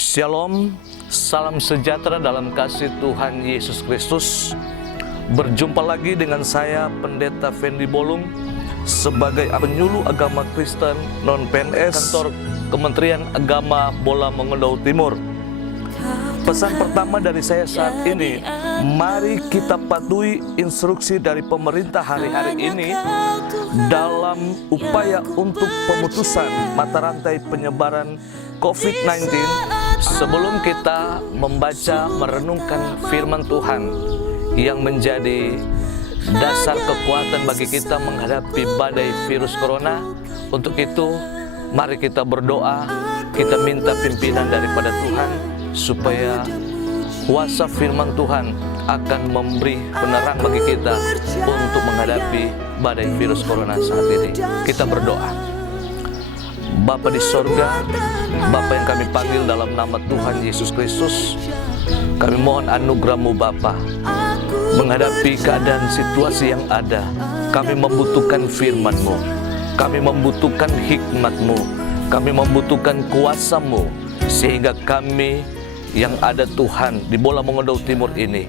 Shalom, salam sejahtera dalam kasih Tuhan Yesus Kristus. Berjumpa lagi dengan saya, Pendeta Fendi Bolung, sebagai penyuluh agama Kristen non-PNS kantor Kementerian Agama Bola Mongondo Timur. Pesan pertama dari saya saat ini, mari kita patuhi instruksi dari pemerintah hari-hari ini dalam upaya untuk pemutusan mata rantai penyebaran COVID-19. Sebelum kita membaca, merenungkan firman Tuhan yang menjadi dasar kekuatan bagi kita menghadapi badai virus corona, untuk itu mari kita berdoa, kita minta pimpinan daripada Tuhan supaya kuasa firman Tuhan akan memberi penerang bagi kita untuk menghadapi badai virus corona saat ini. Kita berdoa. Bapa di sorga, Bapa yang kami panggil dalam nama Tuhan Yesus Kristus, kami mohon anugerah-Mu Bapa. Menghadapi keadaan situasi yang ada, kami membutuhkan firman-Mu, kami membutuhkan hikmat-Mu, kami membutuhkan kuasa-Mu, sehingga kami yang ada Tuhan di Bola Mongondo Timur ini,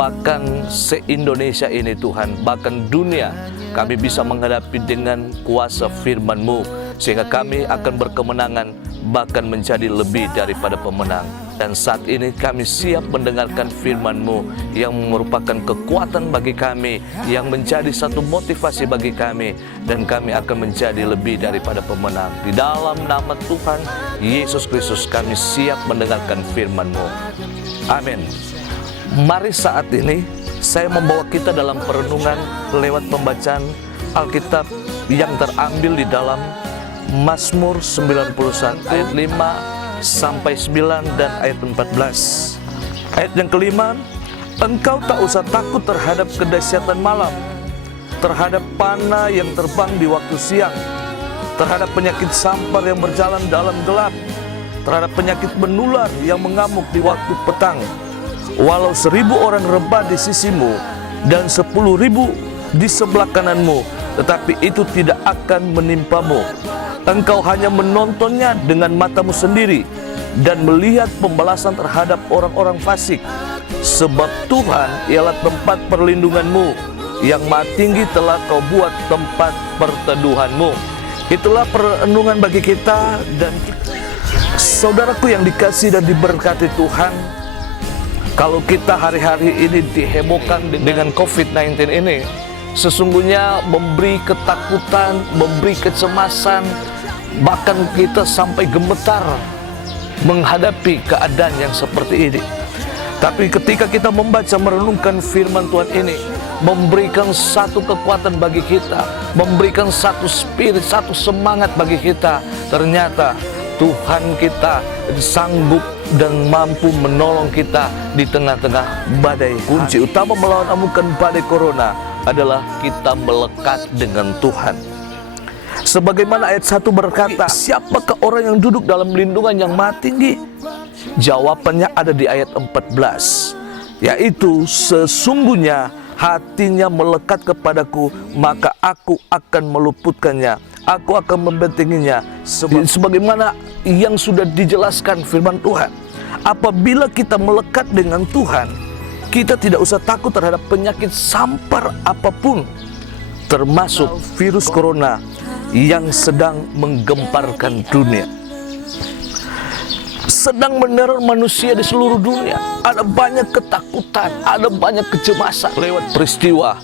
bahkan se-Indonesia ini Tuhan, bahkan dunia, kami bisa menghadapi dengan kuasa firman-Mu, sehingga kami akan berkemenangan, bahkan menjadi lebih daripada pemenang. Dan saat ini kami siap mendengarkan firman-Mu yang merupakan kekuatan bagi kami, yang menjadi satu motivasi bagi kami, dan kami akan menjadi lebih daripada pemenang. Di dalam nama Tuhan Yesus Kristus kami siap mendengarkan firman-Mu. Amin. Mari saat ini saya membawa kita dalam perenungan lewat pembacaan Alkitab yang terambil di dalam Mazmur 91 ayat 5 sampai 9 dan ayat 14. Ayat yang kelima, engkau tak usah takut terhadap kedahsyatan malam, terhadap panah yang terbang di waktu siang, terhadap penyakit sampar yang berjalan dalam gelap, terhadap penyakit menular yang mengamuk di waktu petang. Walau 1000 orang rebah di sisimu dan 10.000 di sebelah kananmu, tetapi itu tidak akan menimpamu. Engkau hanya menontonnya dengan matamu sendiri dan melihat pembalasan terhadap orang-orang fasik. Sebab Tuhan ialah tempat perlindunganmu, yang Maha Tinggi telah kau buat tempat perteduhanmu. Itulah perenungan bagi kita. Dan saudaraku yang dikasihi dan diberkati Tuhan, kalau kita hari-hari ini dihebohkan dengan COVID-19 ini, sesungguhnya memberi ketakutan, memberi kecemasan, bahkan kita sampai gemetar menghadapi keadaan yang seperti ini. Tapi ketika kita membaca, merenungkan firman Tuhan ini, memberikan satu kekuatan bagi kita, memberikan satu spirit, satu semangat bagi kita. Ternyata Tuhan kita sanggup dan mampu menolong kita di tengah-tengah badai. Kunci utama melawan amukan badai corona adalah kita melekat dengan Tuhan. Sebagaimana ayat 1 berkata, siapakah orang yang duduk dalam lindungan yang Maha Tinggi? Jawabannya ada di ayat 14, yaitu sesungguhnya hatinya melekat kepadaku, maka aku akan meluputkannya, aku akan membentenginya. Sebagaimana yang sudah dijelaskan firman Tuhan, apabila kita melekat dengan Tuhan, kita tidak usah takut terhadap penyakit sampar apapun, termasuk virus corona yang sedang menggemparkan dunia, sedang meneror manusia di seluruh dunia. Ada banyak ketakutan, ada banyak kecemasan lewat peristiwa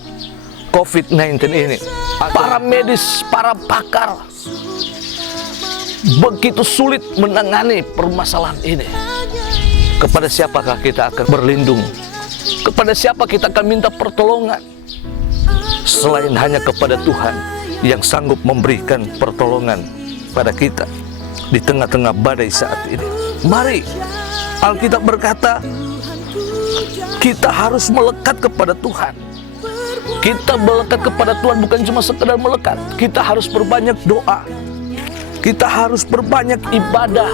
COVID-19 ini. Para medis, para pakar begitu sulit menangani permasalahan ini. Kepada siapakah kita akan berlindung? Kepada siapa kita akan minta pertolongan? Selain hanya kepada Tuhan yang sanggup memberikan pertolongan pada kita di tengah-tengah badai saat ini. Mari, Alkitab berkata, kita harus melekat kepada Tuhan. Kita melekat kepada Tuhan bukan cuma sekedar melekat, kita harus berbanyak doa, kita harus berbanyak ibadah,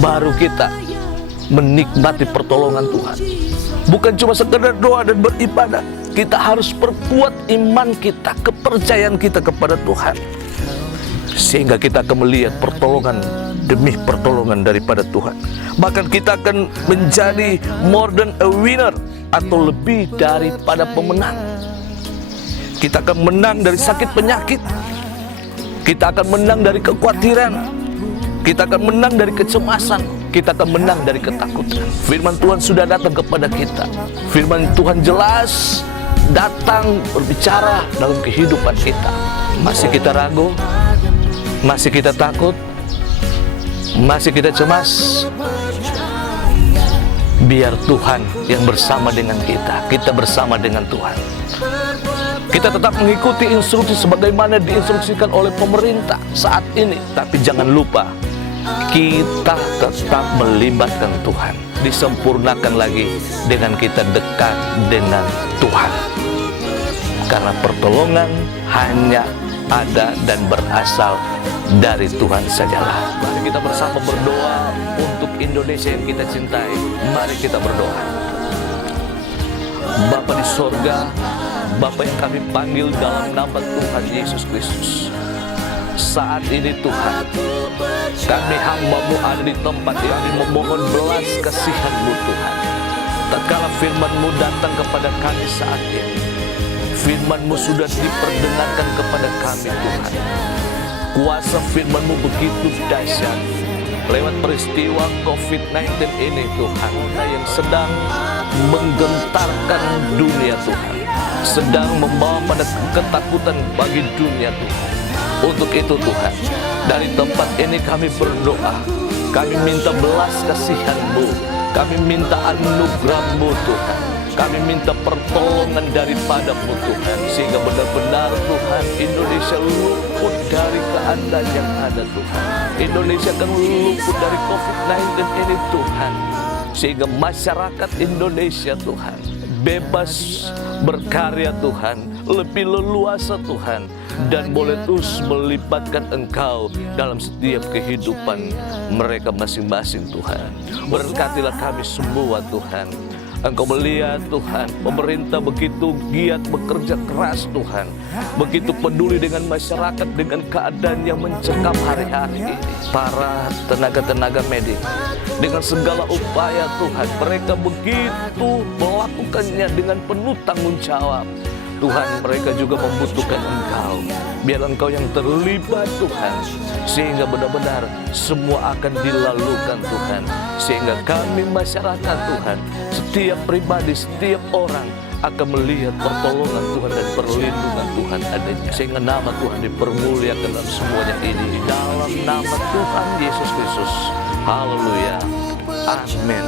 baru kita menikmati pertolongan Tuhan. Bukan cuma sekedar doa dan beribadah, kita harus perkuat iman kita, kepercayaan kita kepada Tuhan. sehingga kita akan melihat pertolongan demi pertolongan daripada Tuhan. Bahkan kita akan menjadi more than a winner, atau lebih daripada pemenang. Kita akan menang dari sakit penyakit, kita akan menang dari kekhawatiran, kita akan menang dari kecemasan, kita akan menang dari ketakutan. Firman Tuhan sudah datang kepada kita. Firman Tuhan jelas datang berbicara dalam kehidupan kita. Masih kita ragu? Masih kita takut? Masih kita cemas? Biar Tuhan yang bersama dengan kita bersama dengan Tuhan. Kita tetap mengikuti instruksi sebagaimana diinstruksikan oleh pemerintah saat ini. Tapi jangan lupa, kita tetap melibatkan Tuhan. Disempurnakan lagi dengan kita dekat dengan Tuhan. Karena pertolongan hanya ada dan berasal dari Tuhan sajalah. Mari kita bersama berdoa untuk Indonesia yang kita cintai. Mari kita berdoa. Bapa di sorga, Bapa yang kami panggil dalam nama Tuhan Yesus Kristus. Saat ini Tuhan, kami hamba-Mu ada di tempat ini memohon belas kasihan-Mu Tuhan. Tatkala firman-Mu datang kepada kami saat ini, firman-Mu sudah diperdengarkan kepada kami Tuhan. Kuasa firman-Mu begitu dahsyat lewat peristiwa COVID-19 ini Tuhan, yang sedang menggentarkan dunia Tuhan, sedang membawa pada ketakutan bagi dunia Tuhan. Untuk itu Tuhan, dari tempat ini kami berdoa, kami minta belas kasihan-Mu, kami minta anugerah-Mu Tuhan, kami minta pertolongan daripada-Mu Tuhan, sehingga benar-benar Tuhan Indonesia luput dari keadaan yang ada Tuhan. Indonesia akan luput dari COVID-19 ini Tuhan, sehingga masyarakat Indonesia Tuhan bebas berkarya Tuhan, lebih leluasa Tuhan, dan boleh terus melibatkan Engkau dalam setiap kehidupan mereka masing-masing Tuhan. Berkatilah kami semua Tuhan. Engkau melihat Tuhan, pemerintah begitu giat bekerja keras Tuhan, begitu peduli dengan masyarakat, dengan keadaan yang mencekam hari-hari ini. Para tenaga-tenaga medis dengan segala upaya Tuhan, mereka begitu melakukannya dengan penuh tanggung jawab. Tuhan, mereka juga membutuhkan Engkau. Biar Engkau yang terlibat Tuhan, sehingga benar-benar semua akan dilalukan Tuhan, sehingga kami masyarakat Tuhan, setiap pribadi, setiap orang akan melihat pertolongan Tuhan dan perlindungan Tuhan adanya, sehingga nama Tuhan dipermuliakan dalam semuanya ini, di dalam nama Tuhan Yesus Kristus. Haleluya, amin.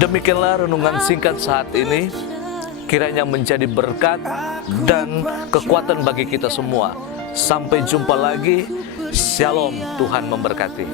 Demikianlah renungan singkat saat ini. Kiranya menjadi berkat dan kekuatan bagi kita semua. Sampai jumpa lagi. Shalom, Tuhan memberkati.